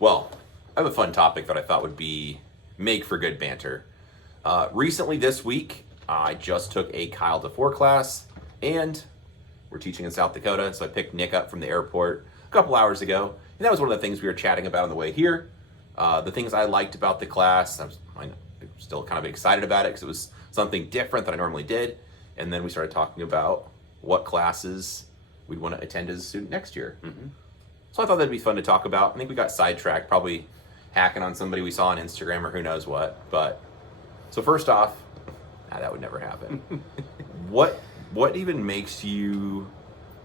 Well, I have a fun topic that I thought would make for good banter. Recently this week, I just took a Kyle DeFore class, and we're teaching in South Dakota, so I picked Nick up from the airport a couple hours ago, and that was one of the things we were chatting about on the way here. The things I liked about the class, I'm still kind of excited about it because it was something different than I normally did, and then we started talking about what classes we'd want to attend as a student next year. Mm-hmm. So I thought that'd be fun to talk about. I think we got sidetracked, probably hacking on somebody we saw on Instagram or who knows what. But so first off, that would never happen. What even makes you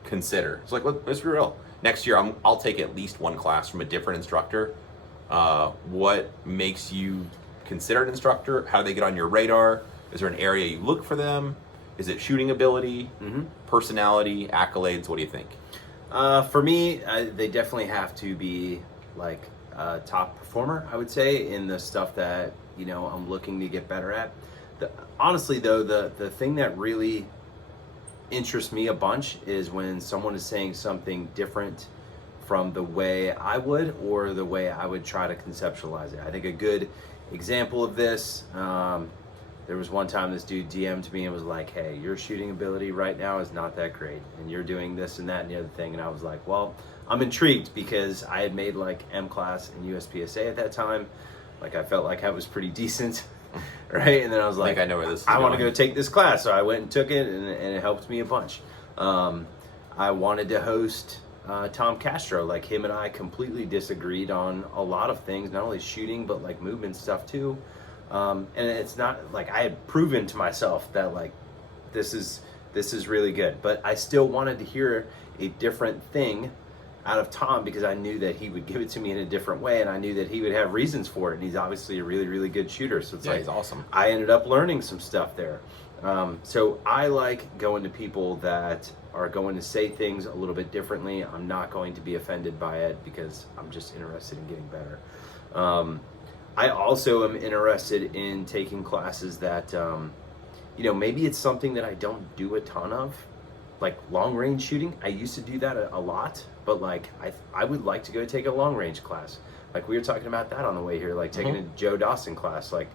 consider? It's like, let's be real. Next year, I'll take at least one class from a different instructor. What makes you consider an instructor? How do they get on your radar? Is there an area you look for them? Is it shooting ability, personality, accolades? What do you think? For me, they definitely have to be like a top performer, I would say, in the stuff that, I'm looking to get better at. Honestly, though, the thing that really interests me a bunch is when someone is saying something different from the way I would or the way I would try to conceptualize it. I think a good example of this, there was one time this dude DM'd me and was like, hey, your shooting ability right now is not that great, and you're doing this and that and the other thing. And I was like, well, I'm intrigued because I had made like M class in USPSA at that time. Like I felt like I was pretty decent, right? And then I was like, I know where this is I want to going. go take this class. So I went and took it, and it helped me a bunch. I wanted to host Tom Castro. Like him and I completely disagreed on a lot of things, not only shooting, but like movement stuff too. And it's not like I had proven to myself that like this is really good, but I still wanted to hear a different thing out of Tom because I knew that he would give it to me in a different way, and I knew that he would have reasons for it. And he's obviously a really, really good shooter. So it's he's awesome. I ended up learning some stuff there. So I like going to people that are going to say things a little bit differently. I'm not going to be offended by it because I'm just interested in getting better. I also am interested in taking classes that, maybe it's something that I don't do a ton of, like long range shooting. I used to do that a lot, but like I would like to go take a long range class. Like we were talking about that on the way here, like taking a Joe Dawson class. Like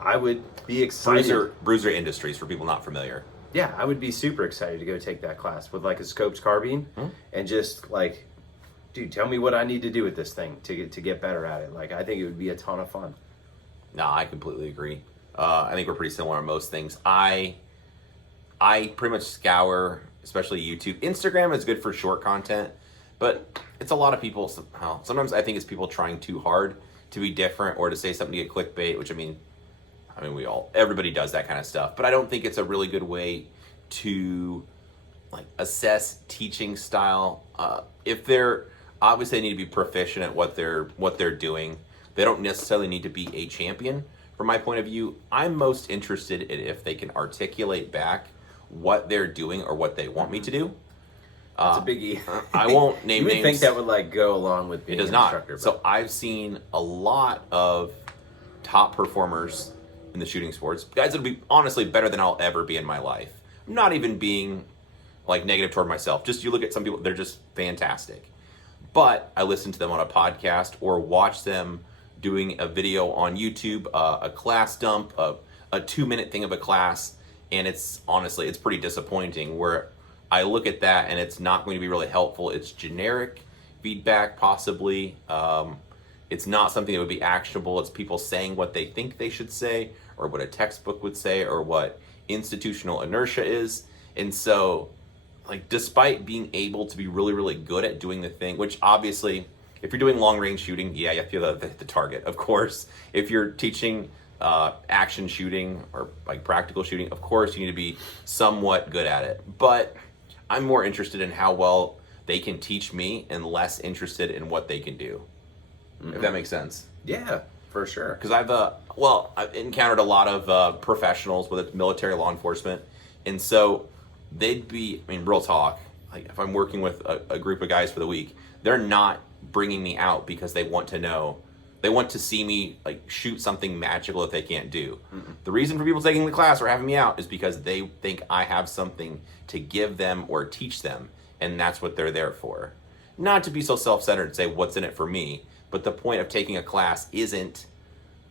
I would be excited. Bruiser Industries, for people not familiar. Yeah, I would be super excited to go take that class with like a scopes carbine and just like, dude, tell me what I need to do with this thing to get better at it. Like, I think it would be a ton of fun. No, I completely agree. I think we're pretty similar on most things. I pretty much scour, especially YouTube. Instagram is good for short content, but it's a lot of people. Sometimes I think it's people trying too hard to be different or to say something to get clickbait, which everybody does that kind of stuff. But I don't think it's a really good way to like assess teaching style. If they're obviously, they need to be proficient at what they're doing. They don't necessarily need to be a champion. From my point of view, I'm most interested in if they can articulate back what they're doing or what they want me to do. That's a biggie. I won't name names. You would think that would like go along with being an instructor. It does not. So I've seen a lot of top performers in the shooting sports, guys that'll be honestly better than I'll ever be in my life. I'm not even being like negative toward myself. Just you look at some people, they're just fantastic. But I listen to them on a podcast or watch them doing a video on YouTube, a class dump, a 2-minute thing of a class, and it's pretty disappointing where I look at that and it's not going to be really helpful. It's generic feedback, possibly. It's not something that would be actionable. It's people saying what they think they should say or what a textbook would say or what institutional inertia is. And so, like, despite being able to be really, really good at doing the thing, which obviously, if you're doing long-range shooting, yeah, you have to be the target, of course. If you're teaching action shooting or like practical shooting, of course, you need to be somewhat good at it. But I'm more interested in how well they can teach me and less interested in what they can do. If that makes sense. Yeah, for sure. Because I've encountered a lot of professionals, whether it's military, law enforcement, and so they'd be, real talk, like if I'm working with a group of guys for the week, they're not bringing me out because they want to see me like shoot something magical that they can't do. The reason for people taking the class or having me out is because they think I have something to give them or teach them, and that's what they're there for. Not to be so self-centered and say what's in it for me, but But the point of taking a class isn't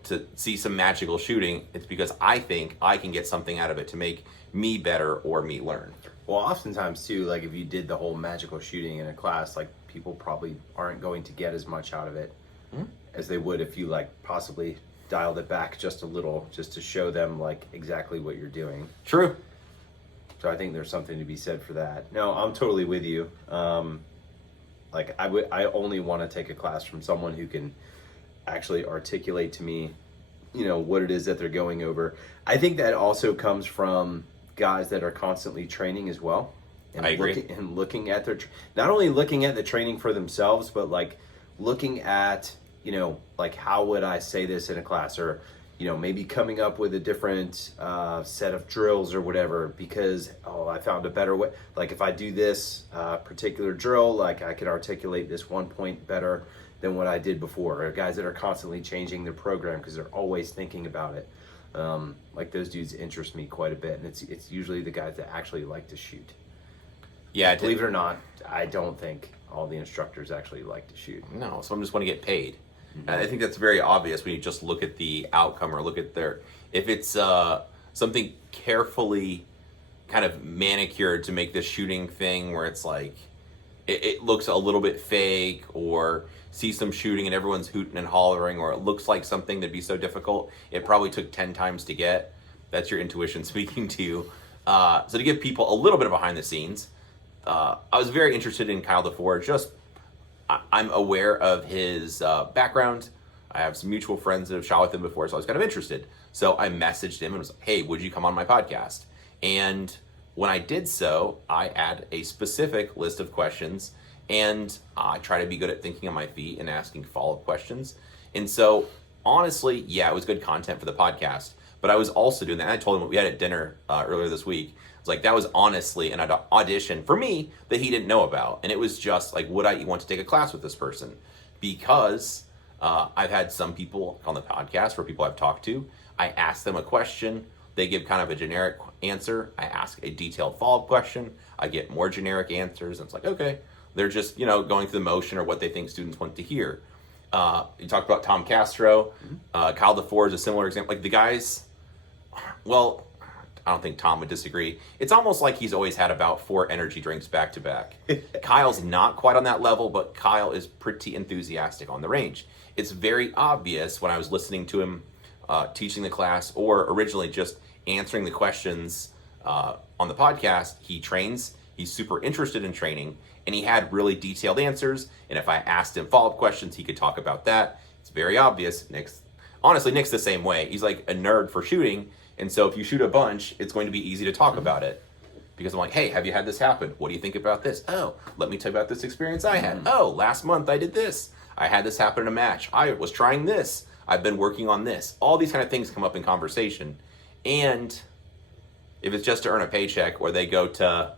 to see some magical shooting. It's because I think I can get something out of it to make me better or me learn. Well, oftentimes too, like if you did the whole magical shooting in a class, like people probably aren't going to get as much out of it as they would if you like possibly dialed it back just a little, just to show them like exactly what you're doing. True. So I think there's something to be said for that. No, I'm totally with you. Like I only want to take a class from someone who can actually articulate to me, you know, what it is that they're going over. I think that also comes from guys that are constantly training as well. And I agree. Looking at their, not only looking at the training for themselves, but like looking at, you know, like how would I say this in a class, or, you know, maybe coming up with a different set of drills or whatever, because, oh, I found a better way. Like if I do this particular drill, like I could articulate this 1 point better than what I did before. Or guys that are constantly changing their program because they're always thinking about it. Like those dudes interest me quite a bit, and it's usually the guys that actually like to shoot. Yeah, Believe it or not, I don't think all the instructors actually like to shoot. No, some just want to get paid. And I think that's very obvious when you just look at the outcome or look at their, if it's something carefully kind of manicured to make this shooting thing where it's like, it looks a little bit fake, or see some shooting and everyone's hooting and hollering, or it looks like something that'd be so difficult, it probably took 10 times to get. That's your intuition speaking to you. So to give people a little bit of behind the scenes, I was very interested in Kyle DeFore. I'm aware of his background. I have some mutual friends that have shot with him before, so I was kind of interested. So I messaged him and was like, hey, would you come on my podcast? And when I did so, I had a specific list of questions, and I try to be good at thinking on my feet and asking follow-up questions. And so, honestly, yeah, it was good content for the podcast, but I was also doing that. And I told him, we had at dinner earlier this week, it's like, that was honestly an audition for me that he didn't know about. And it was just like, would I want to take a class with this person? Because I've had some people on the podcast, where people I've talked to, I ask them a question, they give kind of a generic answer. I ask a detailed follow-up question, I get more generic answers, and it's like, okay, they're just, you know, going through the motion or what they think students want to hear. You talked about Tom Castro, Kyle DeFore is a similar example. Like the guys, well, I don't think Tom would disagree. It's almost like he's always had about 4 energy drinks back to back. Kyle's not quite on that level, but Kyle is pretty enthusiastic on the range. It's very obvious when I was listening to him teaching the class, or originally just answering the questions on the podcast. He trains, he's super interested in training, and he had really detailed answers. And if I asked him follow-up questions, he could talk about that. It's very obvious. Nick's the same way. He's like a nerd for shooting. And so if you shoot a bunch, it's going to be easy to talk about it. Because I'm like, hey, have you had this happen? What do you think about this? Oh, let me tell you about this experience I had. Oh, last month I did this. I had this happen in a match. I was trying this. I've been working on this. All these kind of things come up in conversation. And if it's just to earn a paycheck, or they go to,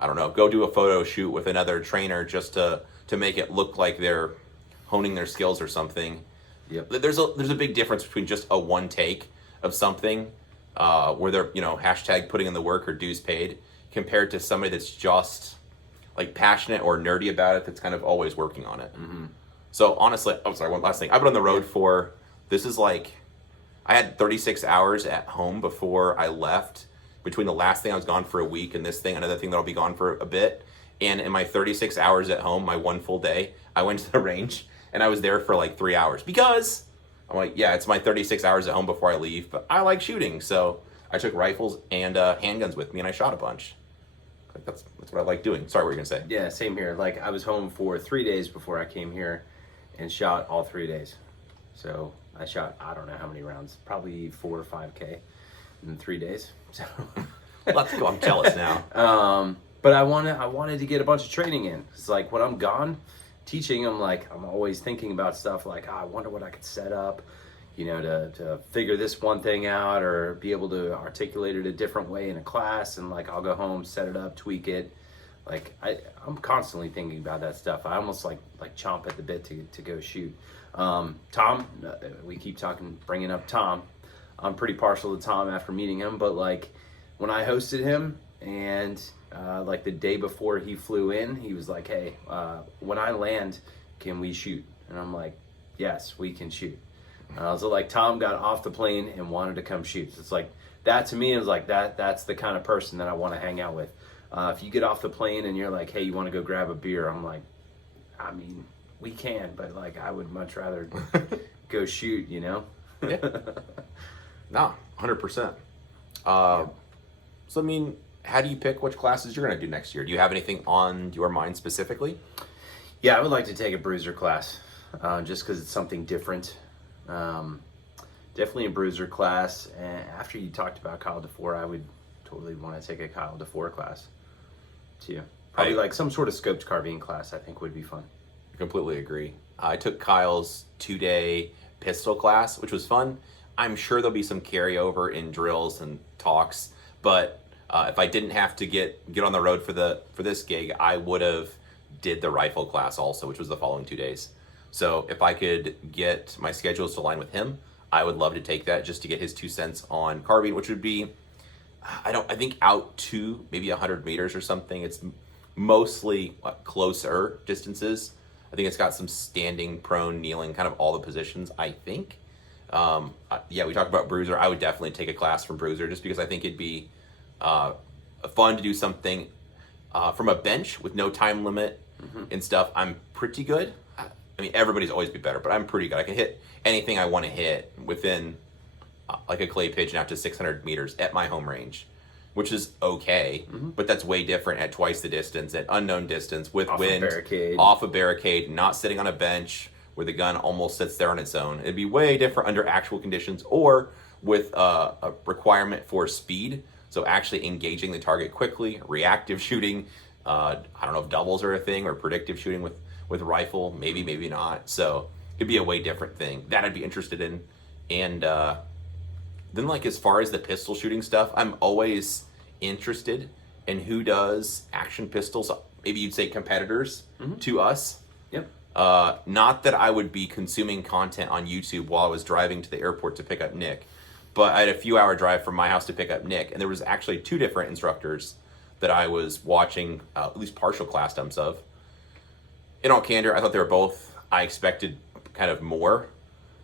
I don't know, go do a photo shoot with another trainer just to make it look like they're honing their skills or something. Yep. There's a big difference between just a one take of something where they're, you know, hashtag putting in the work or dues paid, compared to somebody that's just like passionate or nerdy about it, that's kind of always working on it. So honestly, one last thing. I've been on the road for, this is like, I had 36 hours at home before I left, between the last thing I was gone for a week and this thing, another thing that'll be gone for a bit. And in my 36 hours at home, my one full day, I went to the range and I was there for like 3 hours, because I'm like, yeah, it's my 36 hours at home before I leave, but I like shooting. So I took rifles and handguns with me, and I shot a bunch. Like that's what I like doing. Sorry, what were you going to say? Yeah, same here. Like I was home for 3 days before I came here and shot all 3 days. So I shot, I don't know how many rounds, probably 4 or 5K in 3 days. So Let's go. I'm jealous now. But I wanted to get a bunch of training in. It's like when I'm gone teaching, I'm always thinking about stuff like, I wonder what I could set up, you know, to figure this one thing out, or be able to articulate it a different way in a class. And like, I'll go home, set it up, tweak it. Like I'm constantly thinking about that stuff. I almost like chomp at the bit to go shoot. Tom, we keep bringing up Tom. I'm pretty partial to Tom after meeting him, but like when I hosted him, and like the day before he flew in, he was like, hey, when I land, can we shoot? And I'm like, yes, we can shoot. So like Tom got off the plane and wanted to come shoot. It's like that to me is like that's the kind of person that I want to hang out with. If you get off the plane and you're like, hey, you want to go grab a beer? I'm like, I mean, we can, but like I would much rather go shoot, you know? Yeah. No, 100%. So I mean, how do you pick which classes you're going to do next year? Do you have anything on your mind specifically? Yeah, I would like to take a bruiser class, just because it's something different. Definitely a bruiser class. And after you talked about Kyle DeFore, I would totally want to take a Kyle DeFore class too. Probably like some sort of scoped carbine class. I think would be fun. I completely agree. I took Kyle's 2-day pistol class, which was fun. I'm sure there'll be some carryover in drills and talks, but if I didn't have to get on the road for this gig, I would have did the rifle class also, which was the following 2 days. So if I could get my schedules to align with him, I would love to take that just to get his 2 cents on carbine, which would be, I think out to maybe 100 meters or something. It's mostly closer distances. I think it's got some standing, prone, kneeling, kind of all the positions, I think. Yeah, we talked about Bruiser. I would definitely take a class from Bruiser just because I think it'd be fun to do something from a bench with no time limit and stuff. I'm pretty good. I mean, everybody's always be better, but I'm pretty good. I can hit anything I want to hit within like a clay pigeon out to 600 meters at my home range, which is okay, but that's way different at twice the distance, at unknown distance, with wind, off a barricade, not sitting on a bench where the gun almost sits there on its own. It'd be way different under actual conditions or with a requirement for speed, so actually engaging the target quickly, reactive shooting. I don't know if doubles are a thing, or predictive shooting with rifle, maybe not. So it'd be a way different thing that I'd be interested in. And then, like, as far as the pistol shooting stuff, I'm always interested in who does action pistols. Maybe you'd say competitors to us. Yep. Not that I would be consuming content on YouTube while I was driving to the airport to pick up Nick, but I had a few hour drive from my house to pick up Nick, and there was actually 2 different instructors that I was watching at least partial class dumps of. In all candor, I thought they were both, I expected kind of more.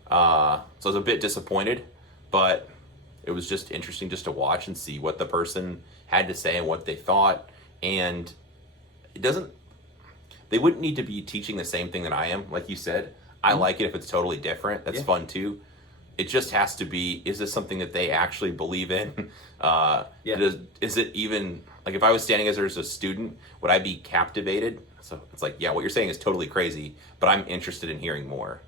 So I was a bit disappointed, but it was just interesting just to watch and see what the person had to say and what they thought. And they wouldn't need to be teaching the same thing that I am. Like you said, I like it if it's totally different. That's fun too. It just has to be, is this something that they actually believe in? Is it even, like, if I was standing as a student, would I be captivated? So it's like, yeah, what you're saying is totally crazy, but I'm interested in hearing more.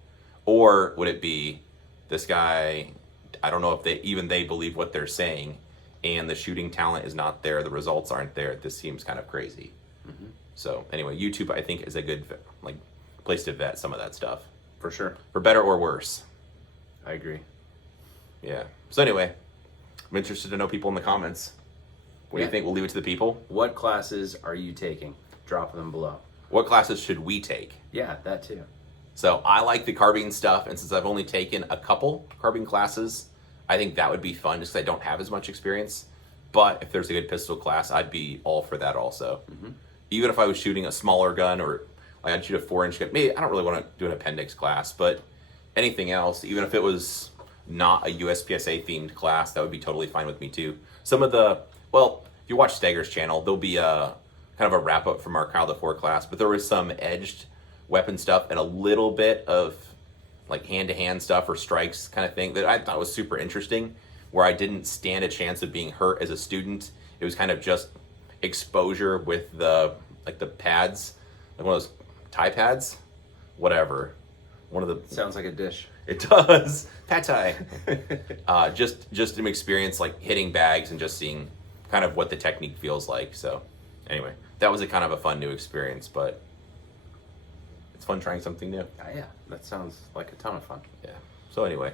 Or would it be, this guy, I don't know if they believe what they're saying, and the shooting talent is not there, the results aren't there, this seems kind of crazy. So anyway, YouTube, I think, is a good place to vet some of that stuff. For sure. For better or worse. I agree. Yeah. So anyway, I'm interested to know people in the comments. What do you think? We'll leave it to the people. What classes are you taking? Drop them below. What classes should we take? Yeah, that too. So I like the carbine stuff, and since I've only taken a couple carbine classes, I think that would be fun just because I don't have as much experience. But if there's a good pistol class, I'd be all for that also. Even if I was shooting a smaller gun, or like I'd shoot a 4-inch gun, maybe I don't really want to do an appendix class, but anything else, even if it was not a USPSA themed class, that would be totally fine with me too. Some of the, well, if you watch Stager's channel, there'll be a kind of a wrap up from our Kyle DeFore class, but there was some edged weapon stuff and a little bit of like hand-to-hand stuff or strikes kind of thing that I thought was super interesting, where I didn't stand a chance of being hurt as a student. It was kind of just exposure with the pads, like one of those tie pads, whatever. One of the sounds like a dish. It does. Pad thai. Just an experience like hitting bags and just seeing kind of what the technique feels like. So anyway, that was a kind of a fun new experience, but it's fun trying something new. Yeah, that sounds like a ton of fun. Yeah. So anyway,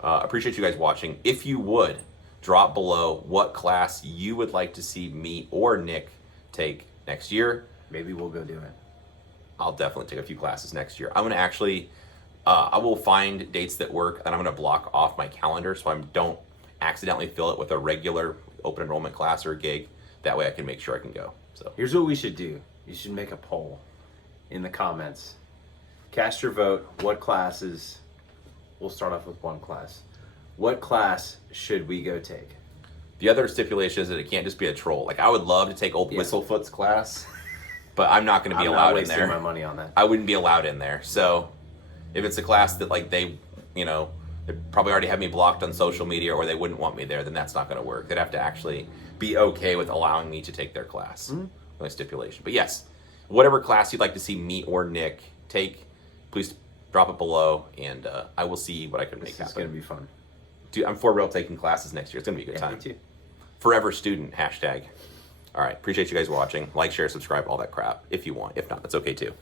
appreciate you guys watching. If you would, drop below what class you would like to see me or Nick take next year. Maybe we'll go do it. I'll definitely take a few classes next year. I'm going to actually, I will find dates that work, and I'm going to block off my calendar so I don't accidentally fill it with a regular open enrollment class or a gig. That way I can make sure I can go. So here's what we should do. You should make a poll in the comments. Cast your vote. What classes? We'll start off with one class. What class should we go take? The other stipulation is that it can't just be a troll. Like, I would love to take old Whistlefoot's class, but I'm not going to be allowed in there. I'm not wasting my money on that. I wouldn't be allowed in there. So if it's a class that, like, they probably already have me blocked on social media, or they wouldn't want me there, then that's not going to work. They'd have to actually be okay with allowing me to take their class. My stipulation. But yes, whatever class you'd like to see me or Nick take, please drop it below, and I will see what I can make happen. It's going to be fun. Dude, I'm for real taking classes next year. It's going to be a good time. Me too. Forever student, #. All right. Appreciate you guys watching. Like, share, subscribe, all that crap if you want. If not, that's okay too.